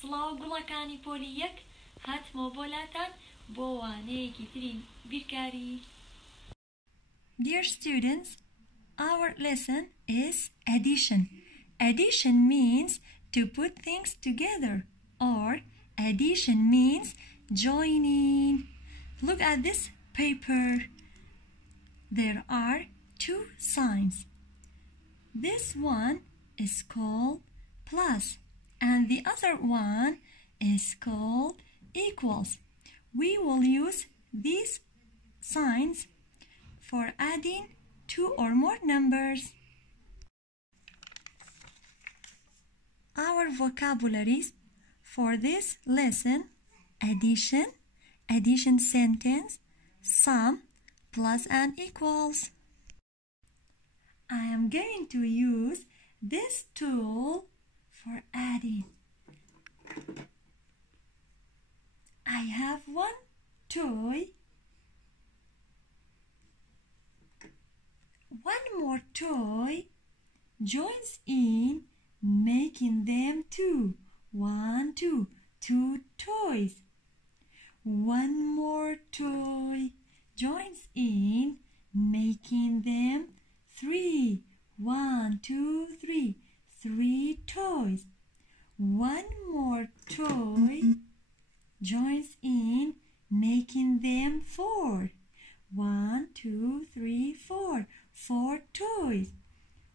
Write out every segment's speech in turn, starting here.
سڵاو گوڵەکانی پۆلی یەک هاتمەوە بۆلاتان بۆ وانەیەکی ترین بیركاری. Dear students, our lesson is addition. Addition means to put things together, or addition means joining. Look at this paper. There are two signs. This one is called plus, and the other one is called equals. We will use these signs for adding two or more numbers. Our vocabularies for this lesson: addition, addition sentence, sum, plus and equals. I am going to use this tool for adding. I have one toy, one more toy joins in, making them two. One, two, two toys. One more toy joins in, making them three. One, two, three. Three toys. One more toy joins in, making them four. One, two, three, four. Four toys.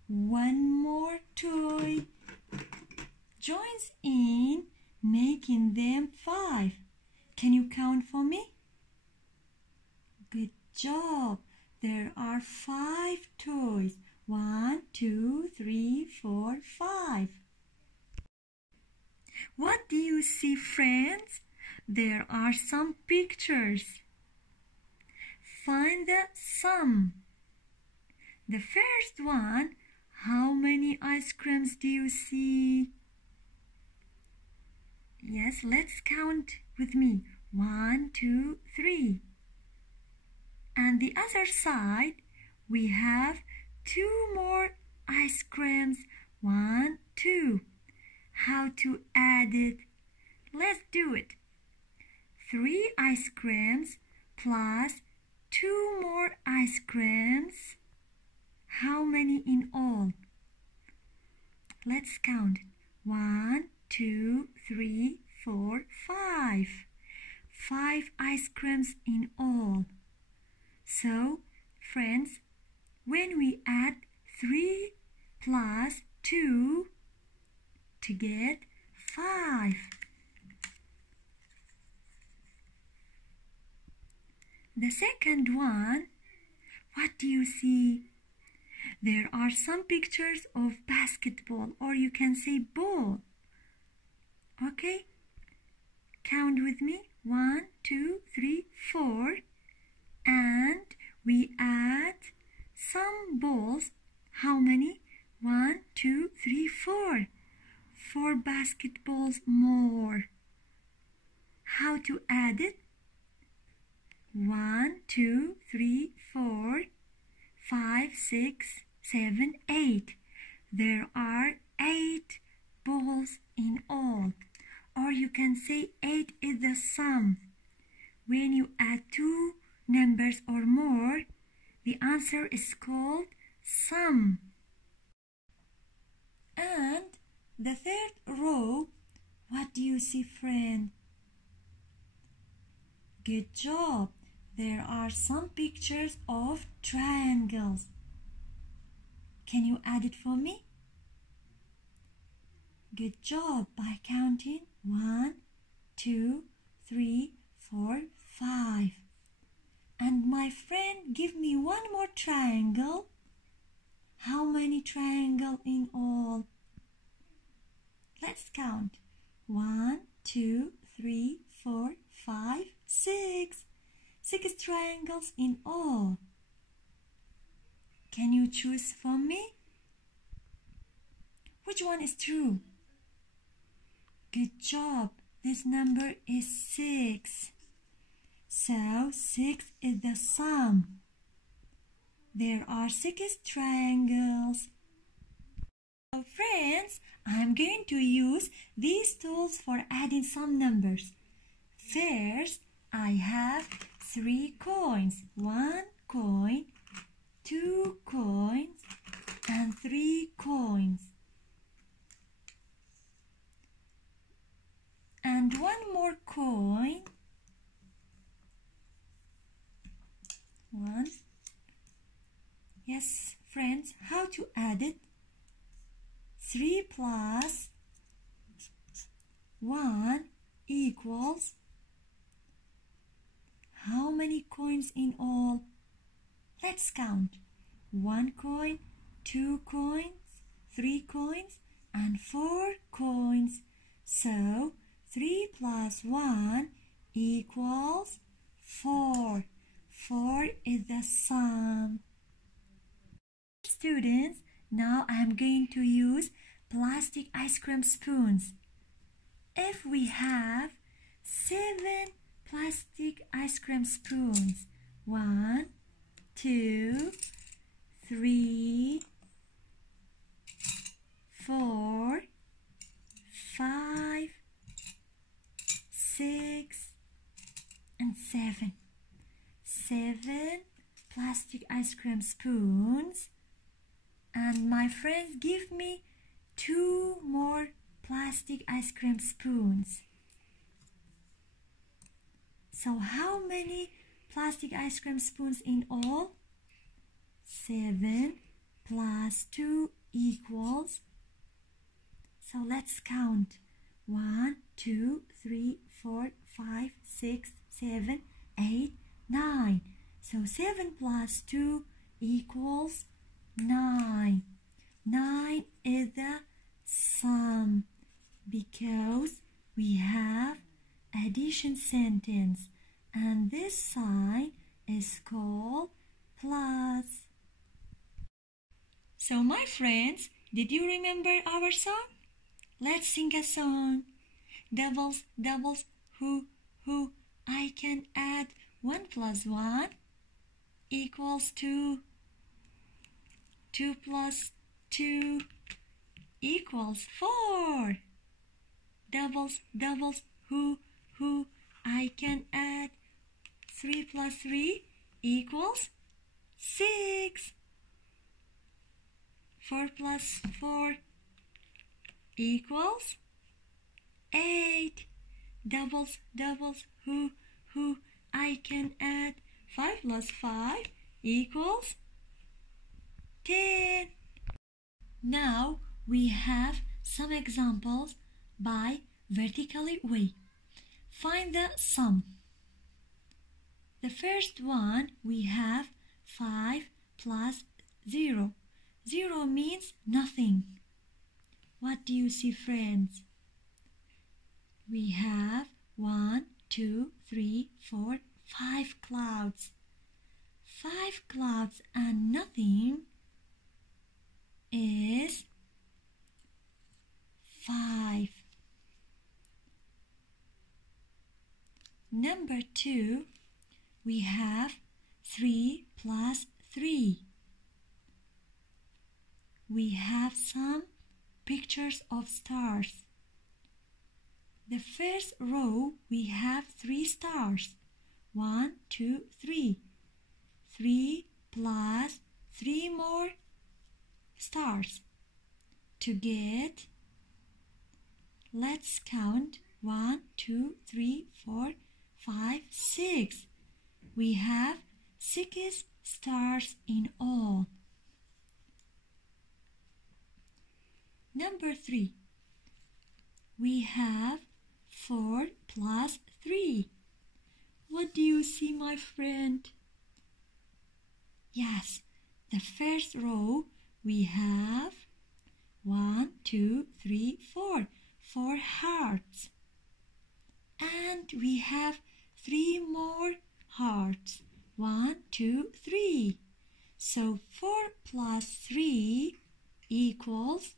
One more toy joins in, making them five. Can you count for me? Good job. There are five toys. One, two, three, four, five. What do you see, friends? There are some pictures. Find the sum. The first one, how many ice creams do you see? Yes, let's count with me. One, two, three. And the other side, we have two more ice creams. One, two. How to add it? Let's do it. 3 ice creams plus 2 more ice creams. How many in all? Let's count. 1, 2, 3, 4, 5. 5 ice creams in all. So, friends, when we add 3 plus 2 to get 5. The second one, what do you see? There are some pictures of basketball, or you can say ball. Okay? Count with me. 1, 2, 3, 4. And we add some balls. How many? 1, 2, 3, 4. 4 basketballs more. How to add it? 1, 2, 3, 4, 5, 6, 7, 8. There are 8 balls in all. Or you can say 8 is the sum. When you add 2 numbers or more, the answer is called sum. And the third row, what do you see, friend? Good job. There are some pictures of triangles. Can you add it for me? Good job by counting 1, 2, 3, 4, 5. And my friend, give me one more triangle. How many triangles in all? Let's count. 1, 2, 3, 4, 5, 6. 6 triangles in all. Can you choose for me? Which one is true? Good job. This number is 6. So 6 is the sum. There are 6 triangles. So friends, I'm going to use these tools for adding some numbers. First, I have 3 coins. 1 coin, 2 coins, and 3 coins. And 1 more coin. 1. Yes, friends, how to add it? 3 plus 1 equals how many coins in all? Let's count. 1 coin, 2 coins, 3 coins, and 4 coins. So 3 plus 1 equals 4. 4 is the sum. Students, now I am going to use plastic ice cream spoons. If we have 7 plastic ice cream spoons, 1, 2, 3, 4, 5, 6, and 7. 7 plastic ice cream spoons. And my friends give me 2 more plastic ice cream spoons. So how many plastic ice cream spoons in all? 7 plus 2 equals. So let's count. 1, 2, 3, 4, 5, 6, 7, 8, 9. So 7 plus 2 equals 9. 9 is the sum because we have addition sentence, and this sign is called plus. So my friends, did you remember our song? Let's sing a song. Doubles, doubles, who, I can add 1 plus 1 equals 2. 2 plus 2 equals 4. Doubles, doubles, who, I can add 3 plus 3 equals 6. 4 plus 4 equals 8. Doubles, doubles, who, I can add 5 plus 5 equals 10. Now we have some examples by vertically way. Find the sum. The first one we have 5 plus 0. 0 means nothing. What do you see, friends? We have 1, 2, 3, 4, 5 clouds. 5 clouds and nothing is 5. Number 2, we have 3 plus 3. We have some pictures of stars. The first row we have 3 stars. 1, 2, 3. 3 plus 3 more stars. To get, let's count 1, 2, 3, 4, 5, 6. We have 6 stars in all. Number 3, we have 4 plus 3. What do you see, my friend? Yes, the first row we have 1, 2, 3, 4. 4 hearts. And we have 3 more hearts. 1, 2, 3. So 4 plus 3 equals,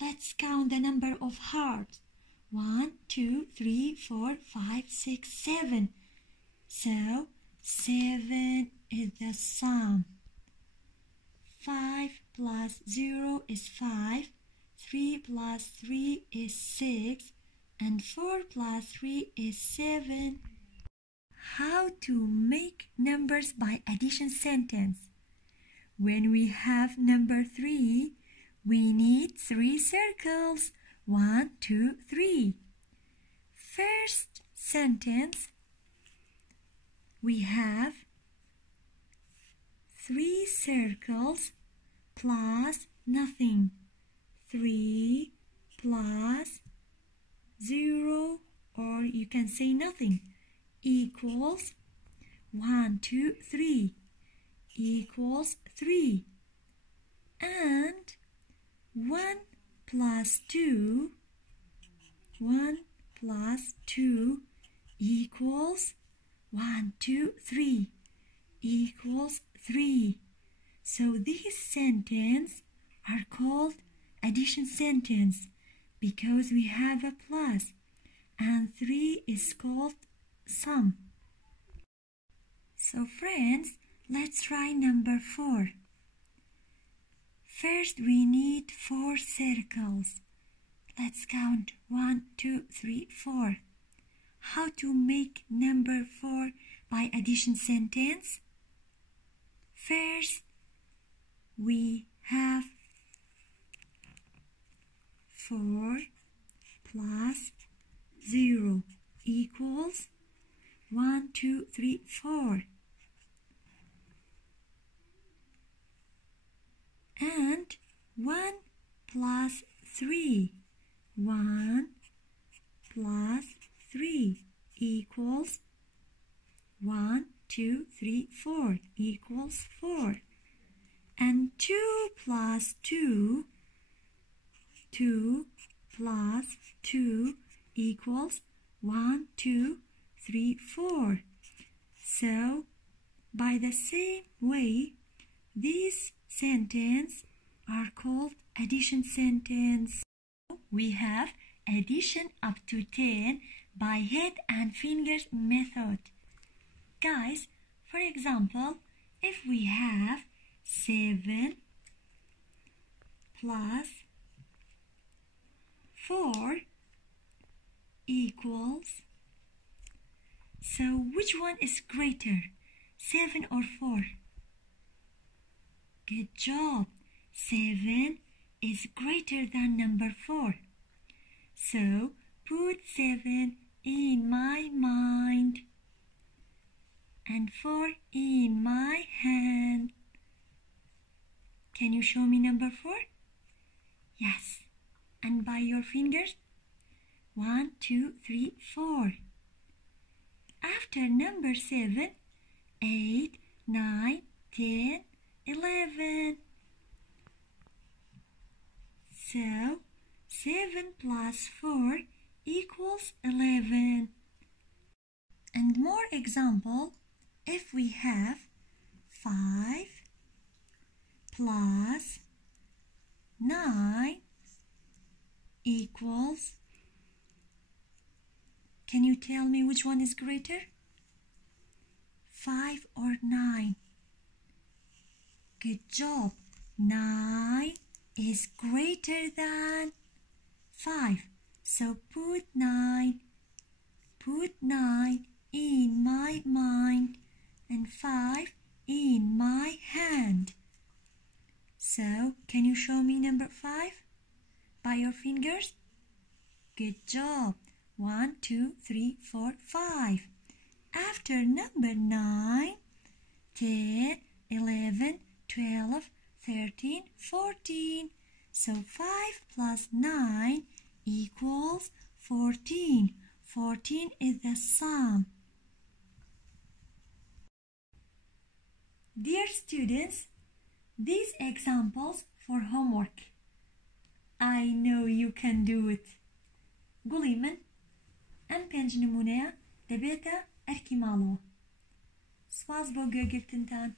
let's count the number of hearts. 1, 2, 3, 4, 5, 6, 7. So 7 is the sum. 5 plus 0 is 5. 3 plus 3 is 6, and 4 plus 3 is 7. How to make numbers by addition sentence. When we have number 3, we need 3 circles. 1, 2, 3. First sentence, we have 3 circles plus nothing. 3 plus 0, or you can say nothing, equals 1, 2, 3, equals 3. And 1 plus 2, 1 plus 2 equals 1, 2, 3, equals 3. So these sentences are called addition sentence because we have a plus, and 3 is called sum. So friends, let's try number 4. First we need 4 circles. Let's count 1, 2, 3, 4. How to make number 4 by addition sentence? First, we have 4 plus 0 equals 1, 2, 3, 4. And 1 plus 3. 1 plus 3 equals 1, 2, 3, 4 equals 4. And 2 plus 2, 2 plus 2 equals 1, 2, 3, 4. So, by the same way, these sentences are called addition sentence. We have addition up to 10 by head and fingers method. Guys, for example, if we have 7 plus 4 equals, so which one is greater, 7 or 4? Good job. 7 is greater than number 4. So put 7 in my mind and 4 in my hand. Can you show me number 4? Yes. And by your fingers? 1, 2, 3, 4. After number 7, 8, 9, 10, 11. So 7 plus 4 equals 11. And more example, if we have 5 plus 9 equals, can you tell me which one is greater? 5 or 9? Good job. 9 is greater than 5. So put 9 in my mind and 5 in my hand. So can you show me number 5 by your fingers? Good job. 1, 2, 3, 4, 5. After number 9, 10, 11, 12, 13, 14. So 5 plus 9 equals 14. 14 is the sum. Dear students, these examples for homework. I know you can do it. قولي من ئەم 5 نمونەیە دەبێتە ئەرکی ماڵەوە. سپاس بۆ گوێگرتنتان.